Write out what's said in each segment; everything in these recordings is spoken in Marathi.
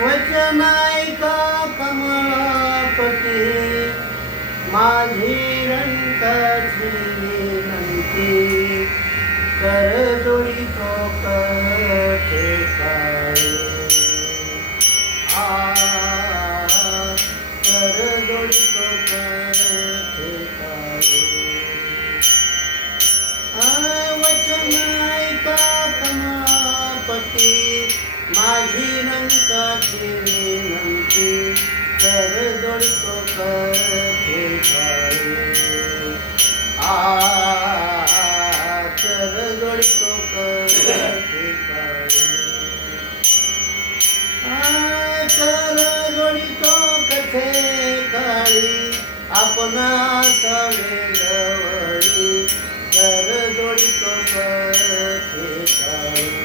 वचन ऐका कमळापती, माझी रंकाची विनंती, कर जोडितो कथे काळी. कर जोडितो कथे काळी. वचन ऐका कमळापती, माझी रंकाची विनंती, कर जोडितो कथे काळी. कर जोडितो कथे काळी. कर जोडितो कथे काळी, आपणा असावे जवळी, कर जोडितो कथे काळी.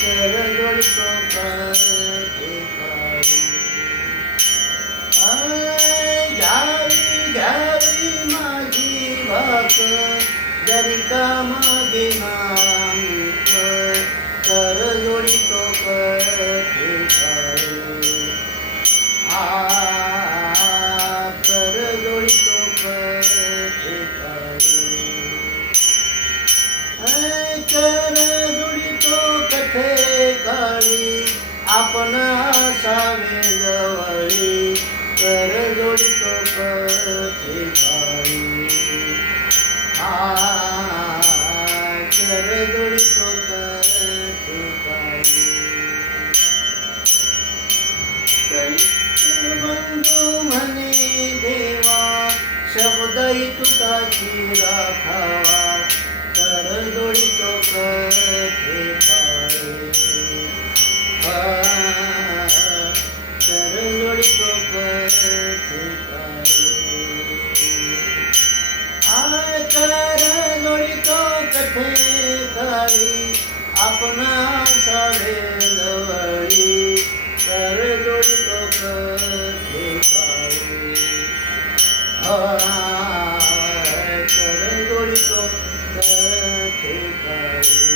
कर जोडितो कथे काळी. घ्यावी घ्यावी माझी भाक, जरी का मागेना मी कर जोडितो कथे काळी. कर जोडितो कथे काळी. कर जोडितो कथे काळी, आपण असावे जवळी, कर जोडितो कथे काळी. कर जोडितो कथे काळी. बंधू म्हणे देवा, शब्द तुकाची राखावा, कर जोडितो कथे काळी. कर जोडितो कथे काळी. कर जोडितो कथे काळी, आपण असावे जवळी, कर जोडितो कथे काळी. कर जोडितो कथे काळी.